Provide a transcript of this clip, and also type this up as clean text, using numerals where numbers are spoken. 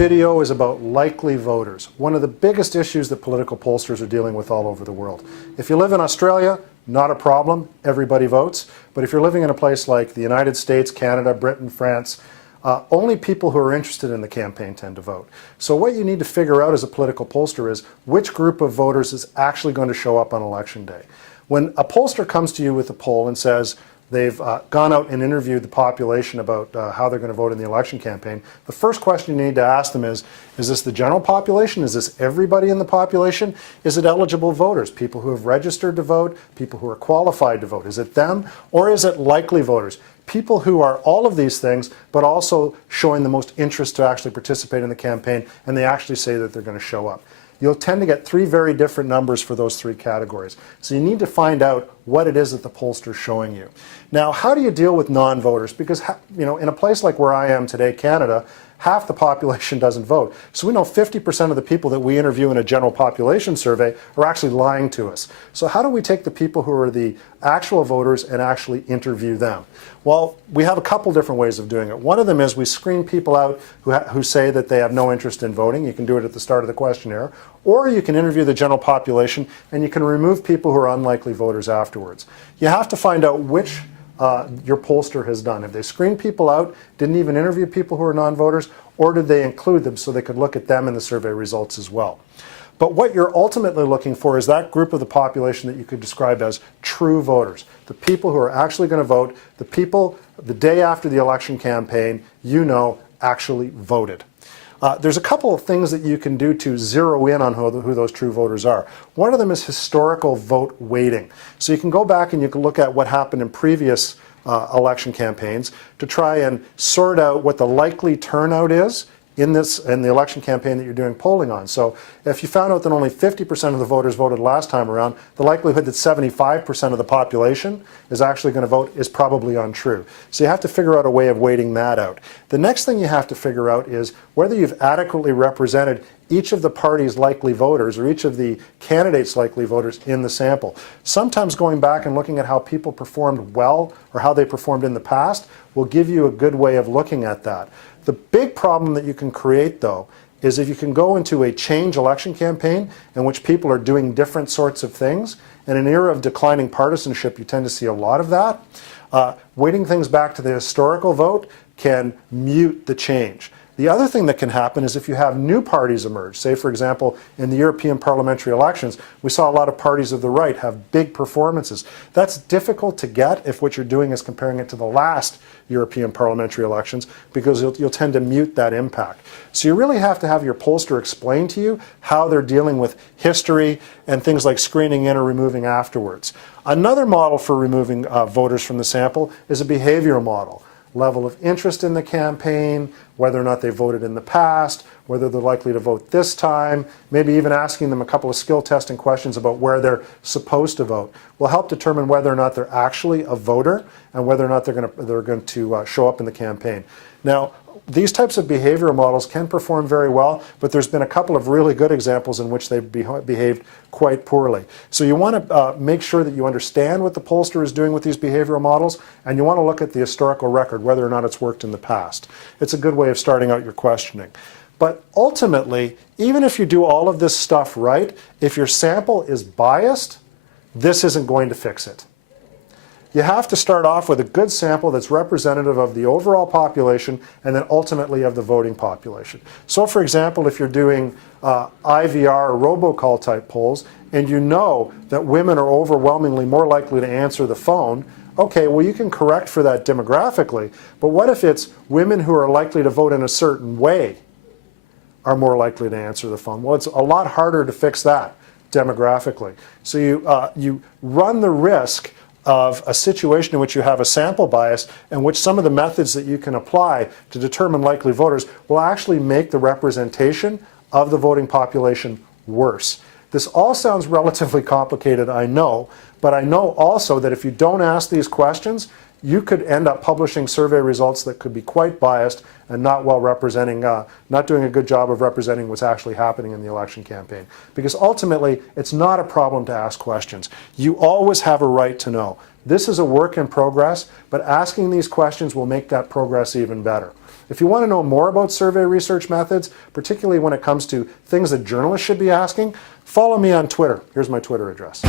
video is about likely voters, one of the biggest issues that political pollsters are dealing with all over the world. If you live in Australia, not a problem, everybody votes. But if you're living in a place like the United States, Canada, Britain, France, only people who are interested in the campaign tend to vote. So what you need to figure out as a political pollster is which group of voters is actually going to show up on election day. When a pollster comes to you with a poll and says they've gone out and interviewed the population about how they're going to vote in the election campaign, the first question you need to ask them is this the general population? Is this everybody in the population? Is it eligible voters, people who have registered to vote, people who are qualified to vote? Is it them, or is it likely voters? People who are all of these things, but also showing the most interest to actually participate in the campaign, and they actually say that they're going to show up. You'll tend to get three very different numbers for those three categories. So you need to find out what it is that the pollster's showing you. Now, how do you deal with non-voters? Because, you know, in a place like where I am today, Canada, half the population doesn't vote. So we know 50% of the people that we interview in a general population survey are actually lying to us. So how do we take the people who are the actual voters and actually interview them? Well, we have a couple different ways of doing it. One of them is we screen people out who say that they have no interest in voting. You can do it at the start of the questionnaire. Or you can interview the general population and you can remove people who are unlikely voters afterwards. You have to find out which your pollster has done. If they screened people out, didn't even interview people who are non-voters, or did they include them so they could look at them in the survey results as well? But what you're ultimately looking for is that group of the population that you could describe as true voters, the people who are actually going to vote, the people the day after the election campaign, you know, actually voted. There's a couple of things that you can do to zero in on who those true voters are. One of them is historical vote weighting. So you can go back and you can look at what happened in previous election campaigns to try and sort out what the likely turnout is in the election campaign that you're doing polling on. So if you found out that only 50% of the voters voted last time around, the likelihood that 75% of the population is actually going to vote is probably untrue. So you have to figure out a way of weighting that out. The next thing you have to figure out is whether you've adequately represented each of the party's likely voters or each of the candidates' likely voters in the sample. Sometimes going back and looking at how people performed well or how they performed in the past will give you a good way of looking at that. The big problem that you can create, though, is if you can go into a change election campaign in which people are doing different sorts of things. In an era of declining partisanship, you tend to see a lot of that. Weighting things back to the historical vote can mute the change. The other thing that can happen is if you have new parties emerge. Say, for example, in the European parliamentary elections, we saw a lot of parties of the right have big performances. That's difficult to get if what you're doing is comparing it to the last European parliamentary elections, because you'll tend to mute that impact. So you really have to have your pollster explain to you how they're dealing with history and things like screening in or removing afterwards. Another model for removing voters from the sample is a behavioral model. Level of interest in the campaign, whether or not they voted in the past, whether they're likely to vote this time, maybe even asking them a couple of skill testing questions about where they're supposed to vote will help determine whether or not they're actually a voter and whether or not they're going to show up in the campaign. Now, these types of behavioral models can perform very well, but there's been a couple of really good examples in which they've behaved quite poorly. So you want to make sure that you understand what the pollster is doing with these behavioral models, and you want to look at the historical record, whether or not it's worked in the past. It's a good way of starting out your questioning. But ultimately, even if you do all of this stuff right, if your sample is biased, this isn't going to fix it. You have to start off with a good sample that's representative of the overall population and then ultimately of the voting population. So for example, if you're doing IVR or robocall type polls and you know that women are overwhelmingly more likely to answer the phone, okay, well you can correct for that demographically, but what if it's women who are likely to vote in a certain way are more likely to answer the phone? Well, it's a lot harder to fix that demographically. So you run the risk of a situation in which you have a sample bias in which some of the methods that you can apply to determine likely voters will actually make the representation of the voting population worse. This all sounds relatively complicated, I know, but I know also that if you don't ask these questions, you could end up publishing survey results that could be quite biased and not well representing, not doing a good job of representing what's actually happening in the election campaign. Because ultimately, it's not a problem to ask questions. You always have a right to know. This is a work in progress, but asking these questions will make that progress even better. If you want to know more about survey research methods, particularly when it comes to things that journalists should be asking, follow me on Twitter. Here's my Twitter address.